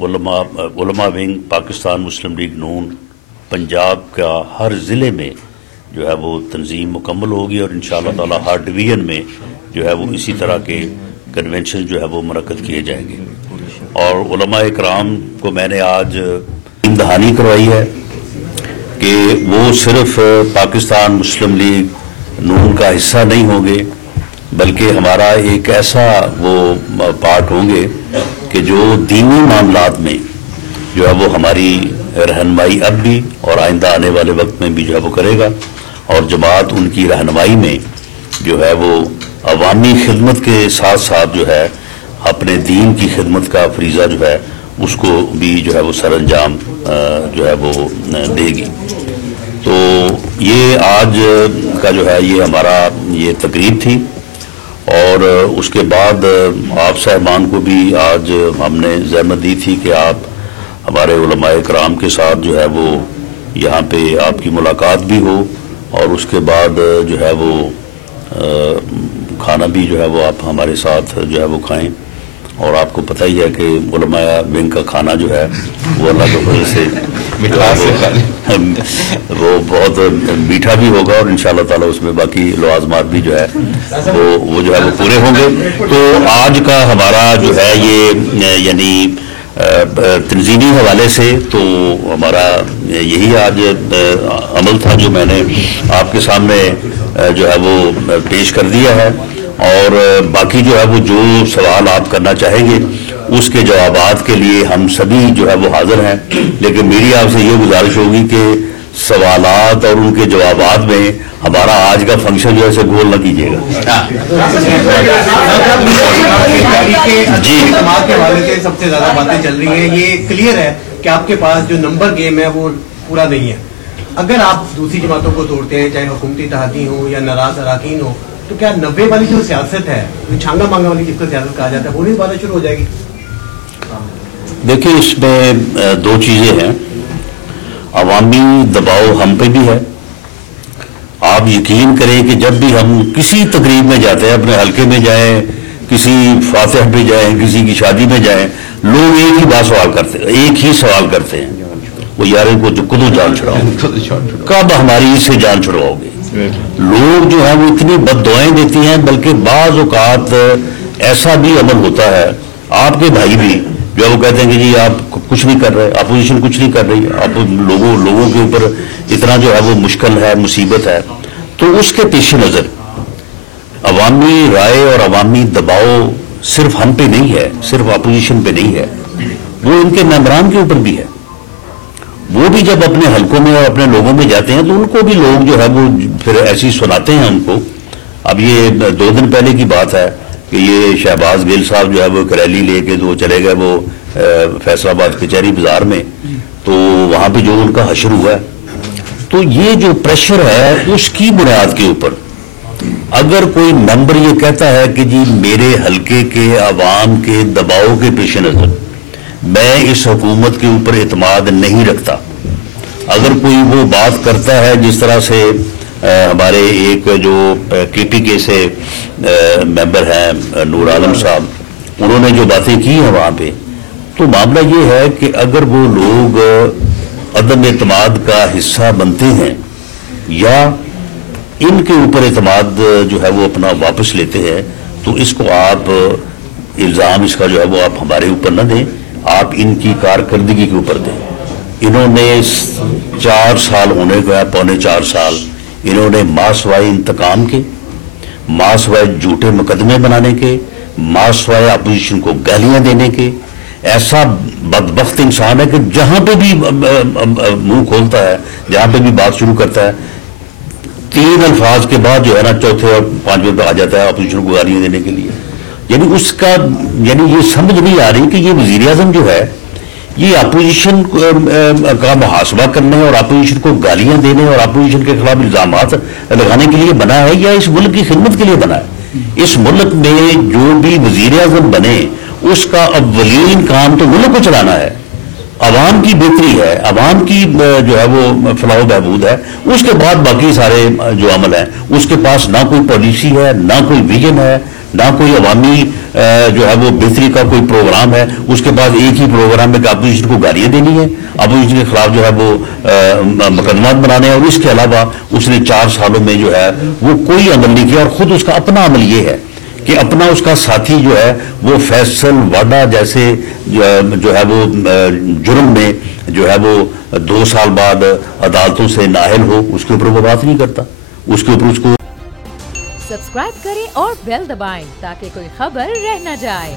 علماء ونگ پاکستان مسلم لیگ نون پنجاب کا ہر ضلع میں جو ہے وہ تنظیم مکمل ہوگی اور انشاءاللہ تعالی ہر ڈویژن میں جو ہے وہ اسی طرح کے کنونشن جو ہے وہ منعقد کیے جائیں گے. اور علماء اکرام کو میں نے آج دہانی کروائی ہے کہ وہ صرف پاکستان مسلم لیگ نون کا حصہ نہیں ہوں گے بلکہ ہمارا ایک ایسا وہ پارٹ ہوں گے کہ جو دینی معاملات میں جو ہے وہ ہماری رہنمائی اب بھی اور آئندہ آنے والے وقت میں بھی جو ہے وہ کرے گا. اور جماعت ان کی رہنمائی میں جو ہے وہ عوامی خدمت کے ساتھ ساتھ جو ہے اپنے دین کی خدمت کا فریضہ جو ہے اس کو بھی جو ہے وہ سر انجام جو ہے وہ دے گی. تو یہ آج کا جو ہے یہ ہمارا یہ تقریب تھی. اور اس کے بعد آپ صاحبان کو بھی آج ہم نے زحمت دی تھی کہ آپ ہمارے علماء کرام کے ساتھ جو ہے وہ یہاں پہ آپ کی ملاقات بھی ہو اور اس کے بعد جو ہے وہ کھانا بھی جو ہے وہ آپ ہمارے ساتھ جو ہے وہ کھائیں. اور آپ کو پتہ ہی ہے کہ علماء ونگ کا کھانا جو ہے وہ اللہ کے فضل سے وہ بہت میٹھا بھی ہوگا اور انشاءاللہ تعالی اس میں باقی لوازمات بھی جو ہے وہ جو ہے وہ پورے ہوں گے. تو آج کا ہمارا جو ہے یہ یعنی تنظیمی حوالے سے تو ہمارا یہی آج عمل تھا جو میں نے آپ کے سامنے جو ہے وہ پیش کر دیا ہے. اور باقی جو ہے وہ جو سوال آپ کرنا چاہیں گے اس کے جوابات کے لیے ہم سبھی جو ہے وہ حاضر ہیں. لیکن میری آپ سے یہ گزارش ہوگی کہ سوالات اور ان کے جوابات میں ہمارا آج کا فنکشن جو ہے اسے گول نہ کیجیے گا. جی جماعت کے حوالے سے سب سے زیادہ باتیں چل رہی ہیں. یہ کلیئر ہے کہ آپ کے پاس جو نمبر گیم ہے وہ پورا نہیں ہے. اگر آپ دوسری جماعتوں کو توڑتے ہیں چاہے حکومتی اتحادی ہو یا ناراض اراکین ہو تو کیا 90 والی جو سیاست ہے چھانگا مانگا والی جس کو سیاست کہا جاتا ہے وہ نہیں باتیں شروع ہو جائے گی؟ دیکھیے اس میں دو چیزیں ہیں. عوامی دباؤ ہم پہ بھی ہے. آپ یقین کریں کہ جب بھی ہم کسی تقریب میں جاتے ہیں اپنے حلقے میں جائیں کسی فاتح پہ جائیں کسی کی شادی میں جائیں لوگ ایک ہی بات سوال کرتے ہیں ایک ہی سوال کرتے ہیں وہ یار ان کو کدو جان چھڑاؤ کب ہماری اس سے جان چھڑواؤ گے. لوگ جو ہے وہ اتنی بد دعائیں دیتی ہیں بلکہ بعض اوقات ایسا بھی عمل ہوتا ہے آپ کے بھائی بھی جو وہ کہتے ہیں کہ جی آپ کچھ نہیں کر رہے اپوزیشن کچھ نہیں کر رہی آپ لوگوں کے اوپر اتنا جو ہے وہ مشکل ہے مصیبت ہے. تو اس کے پیش نظر عوامی رائے اور عوامی دباؤ صرف ہم پہ نہیں ہے صرف اپوزیشن پہ نہیں ہے وہ ان کے ممبران کے اوپر بھی ہے. وہ بھی جب اپنے حلقوں میں اور اپنے لوگوں میں جاتے ہیں تو ان کو بھی لوگ جو ہے وہ پھر ایسی سناتے ہیں ان کو. اب یہ 2 دن پہلے کی بات ہے کہ یہ شہباز گل صاحب جو ہے وہ ریلی لے کے وہ چلے گئے وہ فیصل آباد کچہری بازار میں تو وہاں پہ جو ان کا حشر ہوا ہے. تو یہ جو پریشر ہے اس کی بنیاد کے اوپر اگر کوئی ممبر یہ کہتا ہے کہ جی میرے حلقے کے عوام کے دباؤ کے پیش نظر میں اس حکومت کے اوپر اعتماد نہیں رکھتا اگر کوئی وہ بات کرتا ہے جس طرح سے ہمارے ایک جو کے پی کے سے ممبر ہیں نور عالم صاحب انہوں نے جو باتیں کی ہیں وہاں پہ تو معاملہ یہ ہے کہ اگر وہ لوگ عدم اعتماد کا حصہ بنتے ہیں یا ان کے اوپر اعتماد جو ہے وہ اپنا واپس لیتے ہیں تو اس کو آپ الزام اس کا جو ہے وہ آپ ہمارے اوپر نہ دیں آپ ان کی کارکردگی کے اوپر دیں. انہوں نے 4 سال ہونے کو ہے 3.25 سال انہوں نے ماسوائے انتقام کے ماسوائے جھوٹے مقدمے بنانے کے ماسوائے اپوزیشن کو گالیاں دینے کے ایسا بدبخت انسان ہے کہ جہاں پہ بھی منہ کھولتا ہے جہاں پہ بھی بات شروع کرتا ہے 3 الفاظ کے بعد جو ہے نا چوتھے اور 5ویں پہ آ جاتا ہے اپوزیشن کو گالیاں دینے کے لیے. یعنی اس کا یعنی یہ سمجھ نہیں آ رہی کہ یہ وزیر اعظم جو ہے یہ اپوزیشن کا محاسبہ کرنے اور اپوزیشن کو گالیاں دینے اور اپوزیشن کے خلاف الزامات لگانے کے لیے بنا ہے یا اس ملک کی خدمت کے لیے بنا ہے. اس ملک میں جو بھی وزیر اعظم بنے اس کا اولین کام تو ملک کو چلانا ہے عوام کی بہتری ہے عوام کی جو ہے وہ فلاح و بہبود ہے اس کے بعد باقی سارے جو عمل ہیں اس کے پاس نہ کوئی پالیسی ہے نہ کوئی ویژن ہے نہ کوئی عوامی جو ہے وہ بہتری کا کوئی پروگرام ہے، اس کے بعد ایک ہی پروگرام ہے کہ اپوزیشن کو گالیاں دینی ہے، اپوزیشن کے خلاف جو ہے وہ مقدمات بنانے ہیں، اور اس کے علاوہ اس نے 4 سالوں میں جو ہے وہ کوئی عمل نہیں کیا. اور خود اس کا اپنا عمل یہ ہے کہ اپنا اس کا ساتھی جو ہے وہ فیصل واڈا جیسے جو ہے وہ جرم میں جو ہے وہ 2 سال بعد عدالتوں سے نااہل ہو، اس کے اوپر وہ بات نہیں کرتا، اس کے اوپر اس کو. سبسکرائب کریں اور بیل دبائیں تاکہ کوئی خبر رہ نہ جائے.